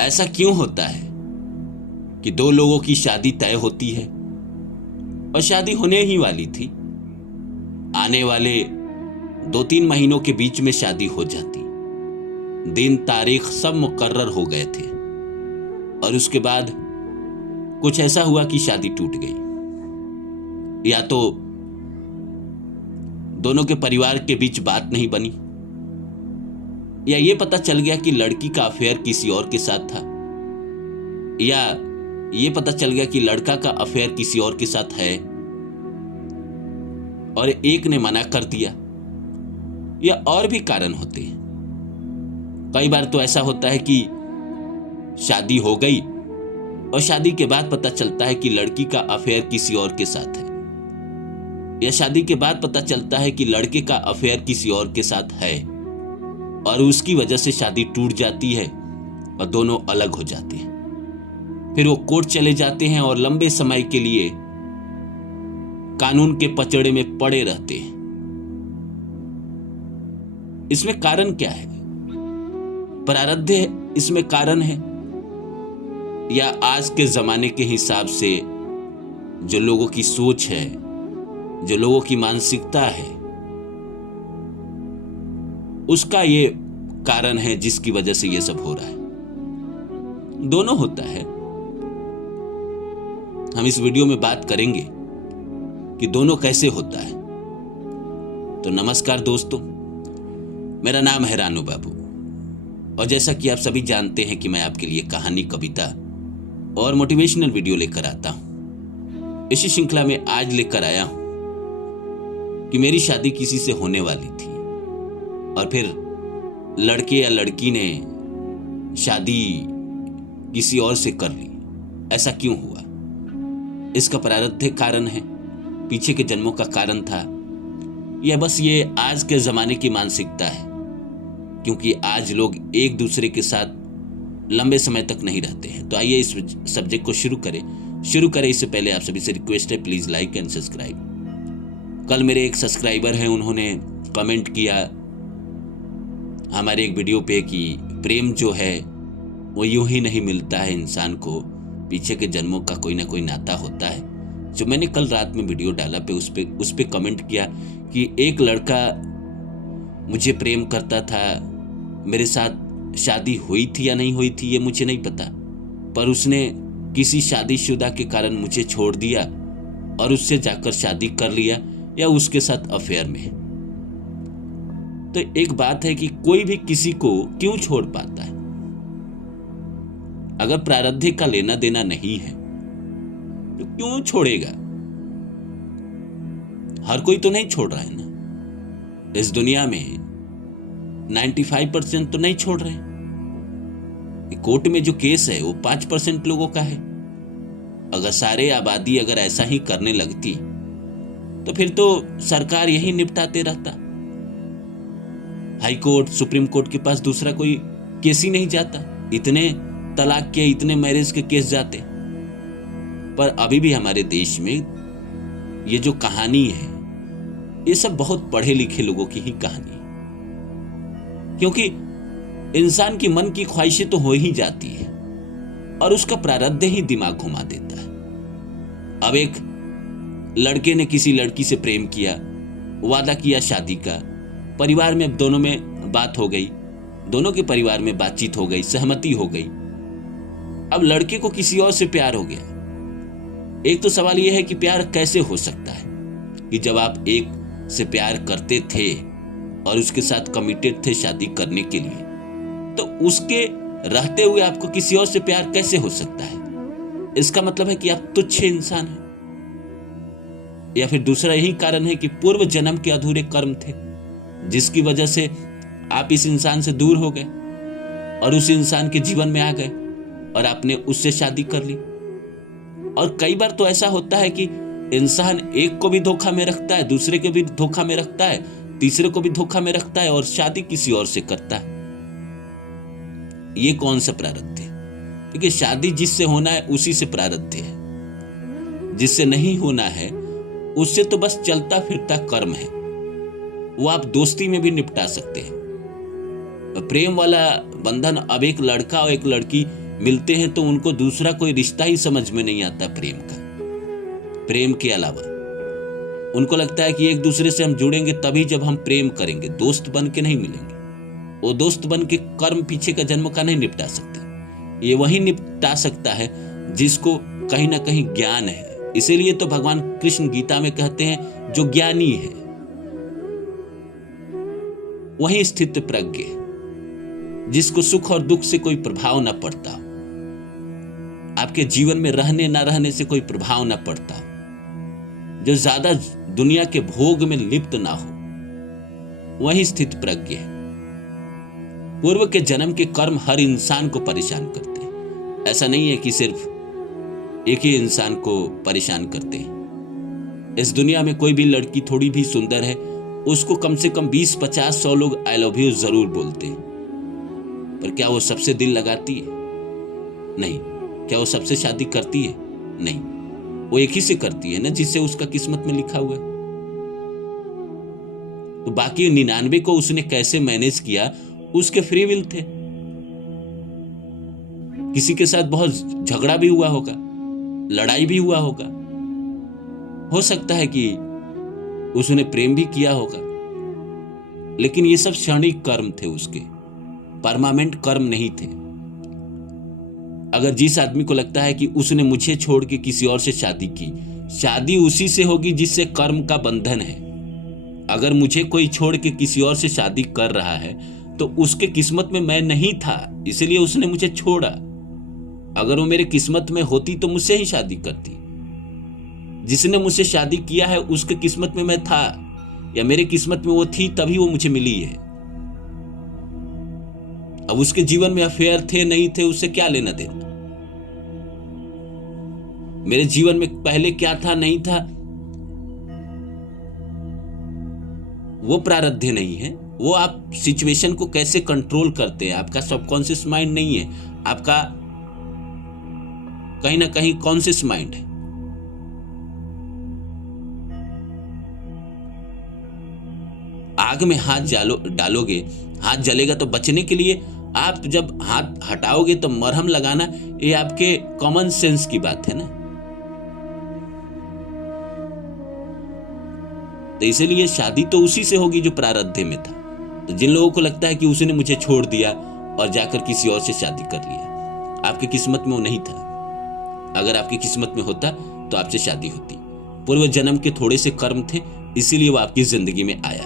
ऐसा क्यों होता है कि दो लोगों की शादी तय होती है और शादी होने ही वाली थी, आने वाले 2-3 महीनों के बीच में शादी हो जाती, दिन तारीख सब मुकर्रर हो गए थे, और उसके बाद कुछ ऐसा हुआ कि शादी टूट गई। या तो दोनों के परिवार के बीच बात नहीं बनी, या ये पता चल गया कि लड़की का अफेयर किसी और के साथ था, या ये पता चल गया कि लड़का का अफेयर किसी और के साथ है और एक ने मना कर दिया, या और भी कारण होते हैं। कई बार तो ऐसा होता है कि शादी हो गई और शादी के बाद पता चलता है कि लड़की का अफेयर किसी और के साथ है, या शादी के बाद पता चलता है कि लड़के का अफेयर किसी और के साथ है और उसकी वजह से शादी टूट जाती है और दोनों अलग हो जाते हैं। फिर वो कोर्ट चले जाते हैं और लंबे समय के लिए कानून के पचड़े में पड़े रहते हैं। इसमें कारण क्या है? प्रारब्ध इसमें कारण है, या आज के जमाने के हिसाब से जो लोगों की सोच है, जो लोगों की मानसिकता है, उसका ये कारण है जिसकी वजह से ये सब हो रहा है। दोनों होता है। हम इस वीडियो में बात करेंगे कि दोनों कैसे होता है। तो नमस्कार दोस्तों, मेरा नाम है रानू बाबू, और जैसा कि आप सभी जानते हैं कि मैं आपके लिए कहानी, कविता और मोटिवेशनल वीडियो लेकर आता हूं। इसी श्रृंखला में आज लेकर आया हूं कि मेरी शादी किसी से होने वाली थी और फिर लड़के या लड़की ने शादी किसी और से कर ली। ऐसा क्यों हुआ? इसका प्रारब्ध कारण है, पीछे के जन्मों का कारण था, या बस ये आज के जमाने की मानसिकता है? क्योंकि आज लोग एक दूसरे के साथ लंबे समय तक नहीं रहते हैं। तो आइए इस सब्जेक्ट को शुरू करें। इससे पहले आप सभी से रिक्वेस्ट है, प्लीज लाइक एंड सब्सक्राइब। कल मेरे एक सब्सक्राइबर हैं, उन्होंने कमेंट किया हमारे एक वीडियो पे कि प्रेम जो है वो यूं ही नहीं मिलता है इंसान को, पीछे के जन्मों का कोई ना कोई नाता होता है। जो मैंने कल रात में वीडियो डाला पे उस पे कमेंट किया कि एक लड़का मुझे प्रेम करता था, मेरे साथ शादी हुई थी या नहीं हुई थी ये मुझे नहीं पता, पर उसने किसी शादीशुदा के कारण मुझे छोड़ दिया और उससे जाकर शादी कर लिया, या उसके साथ अफेयर में। तो एक बात है कि कोई भी किसी को क्यों छोड़ पाता है? अगर प्रारब्ध का लेना देना नहीं है तो क्यों छोड़ेगा? हर कोई तो नहीं छोड़ रहा है ना। इस दुनिया में 95% तो नहीं छोड़ रहे। कोर्ट में जो केस है वो 5% लोगों का है। अगर सारे आबादी अगर ऐसा ही करने लगती तो फिर तो सरकार यही निपटाते रहता। हाई कोर्ट, सुप्रीम कोर्ट के पास दूसरा कोई केस ही नहीं जाता। इतने तलाक के, इतने मैरिज के केस जाते। पर अभी भी हमारे देश में ये जो कहानी है, ये सब बहुत पढ़े लिखे लोगों की ही कहानी है। क्योंकि इंसान की मन की ख्वाहिशें तो हो ही जाती है और उसका प्रारब्ध ही दिमाग घुमा देता है। अब एक लड़के ने किसी लड़की से प्रेम किया, वादा किया शादी का, परिवार में दोनों में बात हो गई, दोनों के परिवार में बातचीत हो गई, सहमति हो गई। अब लड़के को किसी और से प्यार हो गया। एक तो सवाल यह है कि प्यार कैसे हो सकता है कि जब आप एक से प्यार करते थे और उसके साथ कमिटेड थे शादी करने के लिए, तो उसके रहते हुए आपको किसी और से प्यार कैसे हो सकता है? इसका मतलब है कि आप तुच्छ इंसान हैं। या फिर दूसरा यही कारण है कि पूर्व जन्म के अधूरे कर्म थे जिसकी वजह से आप इस इंसान से दूर हो गए और उस इंसान के जीवन में आ गए और आपने उससे शादी कर ली। और कई बार तो ऐसा होता है कि इंसान एक को भी धोखा में रखता है, दूसरे को भी धोखा में रखता है, तीसरे को भी धोखा में रखता है और शादी किसी और से करता है। ये कौन सा प्रारब्ध है? देखिए, शादी जिससे होना है उसी से प्रारब्ध है, जिससे नहीं होना है उससे तो बस चलता फिरता कर्म है। वो आप दोस्ती में भी निपटा सकते हैं। प्रेम वाला बंधन अब एक लड़का और एक लड़की मिलते हैं तो उनको दूसरा कोई रिश्ता ही समझ में नहीं आता प्रेम का। प्रेम के अलावा उनको लगता है कि एक दूसरे से हम जुड़ेंगे तभी जब हम प्रेम करेंगे, दोस्त बन के नहीं मिलेंगे। वो दोस्त बन के कर्म पीछे का जन्म का नहीं निपटा सकते। ये वही निपटा सकता है जिसको कहीं ना कहीं ज्ञान है। इसीलिए तो भगवान कृष्ण गीता में कहते हैं जो ज्ञानी है वही स्थित प्रज्ञ, जिसको सुख और दुख से कोई प्रभाव ना पड़ता, आपके जीवन में रहने ना रहने से कोई प्रभाव ना पड़ता, जो ज्यादा दुनिया के भोग में लिप्त ना हो, वही स्थित प्रज्ञ है। पूर्व के जन्म के कर्म हर इंसान को परेशान करते हैं। ऐसा नहीं है कि सिर्फ एक ही इंसान को परेशान करते हैं। इस दुनिया में कोई भी लड़की थोड़ी भी सुंदर है, उसको कम से कम 20, 50, 100 लोग आई लव यू जरूर बोलते हैं, पर क्या वो सबसे दिल लगाती है? नहीं। क्या वो सबसे शादी करती है? नहीं। वो एक ही से करती है ना जिससे उसका किस्मत में लिखा हुआ है। तो बाकी 99 को उसने कैसे मैनेज किया, उसके फ्री विल थे। किसी के साथ बहुत झगड़ा भी हुआ होगा, लड़ाई भी हुआ होगा, हो सकता है कि उसने प्रेम भी किया होगा, लेकिन ये सब क्षणिक कर्म थे, उसके परमानेंट कर्म नहीं थे। अगर जिस आदमी को लगता है कि उसने मुझे छोड़ के किसी और से शादी की, शादी उसी से होगी जिससे कर्म का बंधन है। अगर मुझे कोई छोड़ के किसी और से शादी कर रहा है तो उसके किस्मत में मैं नहीं था, इसलिए उसने मुझे छोड़ा। अगर वो मेरे किस्मत में होती तो मुझसे ही शादी करती। जिसने मुझसे शादी किया है उसके किस्मत में मैं था, या मेरे किस्मत में वो थी तभी वो मुझे मिली है। अब उसके जीवन में अफेयर थे नहीं थे उससे क्या लेना देना। मेरे जीवन में पहले क्या था नहीं था वो प्रारब्ध नहीं है। वो आप सिचुएशन को कैसे कंट्रोल करते हैं, आपका सबकॉन्शियस माइंड नहीं है, आपका कहीं ना कहीं कॉन्शियस माइंड है। आग में हाथ डालोगे, हाथ जलेगा तो बचने के लिए आप जब हाथ हटाओगे तो मरहम लगाना, ये आपके कॉमन सेंस की बात है ना। तो इसीलिए शादी तो उसी से होगी जो प्रारब्ध में था। तो जिन लोगों को लगता है कि उसने मुझे छोड़ दिया और जाकर किसी और से शादी कर लिया, आपकी किस्मत में वो नहीं था। अगर आपकी किस्मत में होता तो आपसे शादी होती। पूर्व जन्म के थोड़े से कर्म थे, इसीलिए वो आपकी जिंदगी में आया।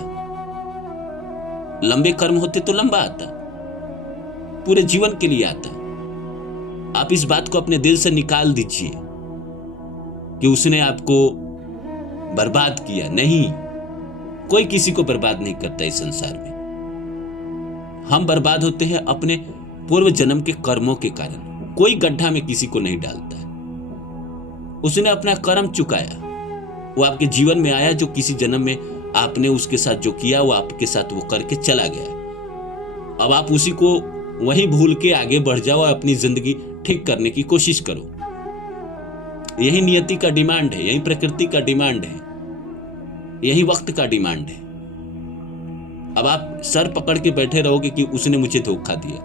लंबे कर्म होते तो लंबा आता, पूरे जीवन के लिए आता। आप इस बात को अपने दिल से निकाल दीजिए कि उसने आपको बर्बाद किया। नहीं, कोई किसी को बर्बाद नहीं करता इस संसार में। हम बर्बाद होते हैं अपने पूर्व जन्म के कर्मों के कारण। कोई गड्ढा में किसी को नहीं डालता है। उसने अपना कर्म चुकाया, वो आपके जीवन में आया। जो किसी जन्म में आपने उसके साथ जो किया वो आपके साथ वो करके चला गया। अब आप उसी को वहीं भूल के आगे बढ़ जाओ और अपनी जिंदगी ठीक करने की कोशिश करो। यही नियति का डिमांड है, यही प्रकृति का डिमांड है, यही वक्त का डिमांड है। अब आप सर पकड़ के बैठे रहोगे कि उसने मुझे धोखा दिया।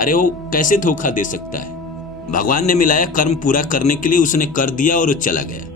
अरे वो कैसे धोखा दे सकता है? भगवान ने मिलाया कर्म पूरा करने के लिए, उसने कर दिया और वो चला गया।